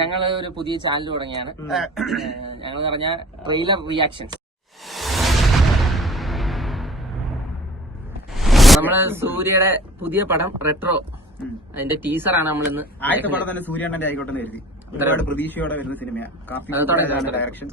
ഞങ്ങള് ഒരു പുതിയ ചാനൽ തുടങ്ങിയാണ്. ഞങ്ങൾ പറഞ്ഞ ട്രെയിലർ റിയാക്ഷൻസ്. നമ്മള് സൂര്യയുടെ പുതിയ പടം റെട്രോ, അതിന്റെ ടീസറാണ് നമ്മളിന്ന്. ആദ്യത്തെ പടം തന്നെ സൂര്യണ്ണന്റെ ആയിക്കോട്ടെ കരുതി. ഒരുപാട് പ്രതീക്ഷയോടെ വരുന്ന സിനിമയാണ്. ഡയറക്ഷൻ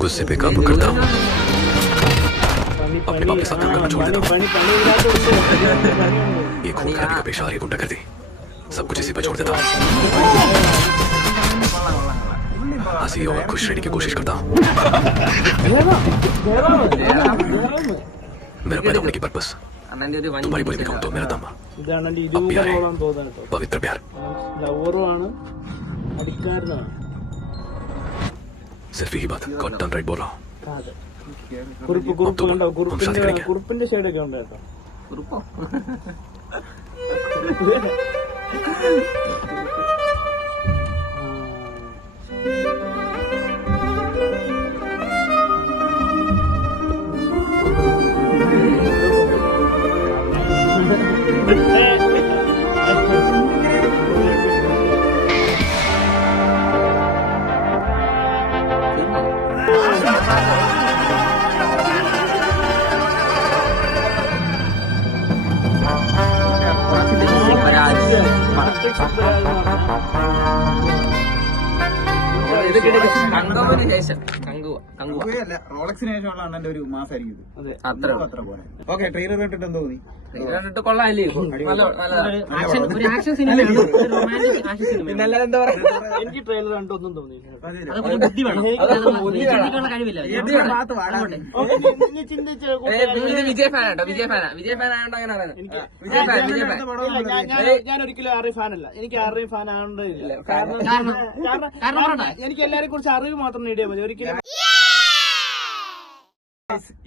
गुस्से पे काबू करता हूँ, अपने बाप के साथ काम करना छोड़ देता हूँ। ये खून खराबी का पेशा और ये गुंडा कर दी, सब कुछ इसी पर छोड़ देता हूँ। हंसी और खुश रहने की कोशिश करता हूँ। मेरा पैदा होने की पर्पस तुम्हारी बोली में कहूँ तो मेरा दम, अब प्यार है, पवित्र प्यार। सिर्फ यही बात, गॉट डन राइट बोल रहा हूँ। കുറുപ്പിന്റെ ഷെയ്ഡൊക്കെ ഉണ്ട് കേട്ടോ. റോളക്സിന് ശേഷമുള്ള അണ്ണന്റെ ഒരു മാസമായിരിക്കും ഇത്. അത്ര പോലെ. ഓക്കെ, ട്രെയിലർ കണ്ടിട്ട് എന്തോ തോന്നി? ട്രെയിലർ കൊള്ളാല്ലേ? എനിക്ക് ട്രെയിലർ കണ്ടൊന്നും തോന്നിയില്ല. വിജയ് ഫാനാട്ടോ, വിജയ് ഫാനായോണ്ട് അങ്ങനെ പറയുന്നത്. ഞാൻ ഒരിക്കലും ആരുടെയും ഫാനല്ല. എനിക്ക് ആരുടെയും ഫാൻ ആവേണ്ടതില്ല. കാരണം എനിക്ക് എല്ലാരെ കുറിച്ച് അറിവ് മാത്രം നേടിയാൽ മതി. ഒരിക്കലും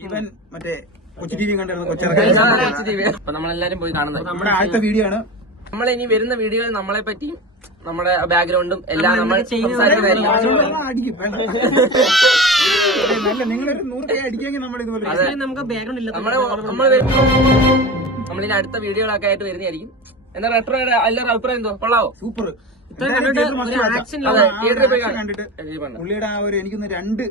ഇവൻ മറ്റേ കൊച്ചു ടി വി കണ്ടിരുന്ന അപ്പൊ നമ്മളെല്ലാരും പോയി കാണുന്നത് നമ്മുടെ ആദ്യത്തെ വീഡിയോ ആണ്. നമ്മളിനി വരുന്ന വീഡിയോയിൽ നമ്മളെ പറ്റിയും നമ്മുടെ ബാക്ക്ഗ്രൗണ്ടും എല്ലാം നമ്മൾ നിങ്ങളൊരു 100 രൂപ അടിക്കാമെങ്കിൽ നമ്മൾ ഇതുപോലെ നമ്മളിനി അടുത്ത വീഡിയോകളൊക്കെ ആയിട്ട് വരുന്നതായിരിക്കും. എന്താ റെട്രോയുടെ എല്ലാവരും അഭിപ്രായം എന്തോ? കൊള്ളാവോ? സൂപ്പർ. തിയേറ്ററിൽ പോയി കണ്ടിട്ട് പുള്ളിയുടെ ആ ഒരു എനിക്കൊന്ന് 2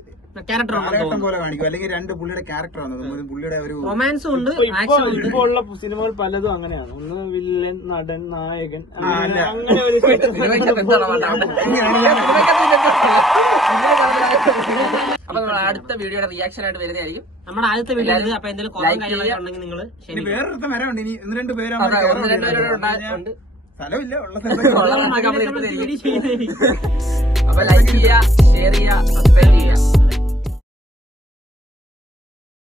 ക്യാരക്ടർ പോലെ കാണിക്കും, അല്ലെങ്കിൽ 2 പുള്ളിയുടെ ക്യാരക്ടർ ആണ്. പുള്ളിയുടെ ഒരു റൊമാൻസും ഉണ്ട്. ഇപ്പൊ ഉള്ള സിനിമകൾ പലതും അങ്ങനെയാണ്. ഒന്ന് വില്ലൻ, നടൻ, നായകൻ, അങ്ങനെ ഒരു അപ്പൊ നമ്മൾ അടുത്ത വീഡിയോയുടെ റിയാക്ഷൻ ആയിട്ട് വരുന്നതായിരിക്കും. നമ്മുടെ ആദ്യത്തെ വീഡിയോ. അപ്പൊ എന്തെങ്കിലും കുറവുണ്ടെങ്കിൽ നിങ്ങൾ വേറൊരു വരവുണ്ട്. ഇനി 1-2 പേരാണ്. സ്ഥലമില്ല, ഉള്ള അപ്പൊ ലൈക്ക് ചെയ്യുക, ഷെയർ ചെയ്യുക, സബ്സ്ക്രൈബ് ചെയ്യുക.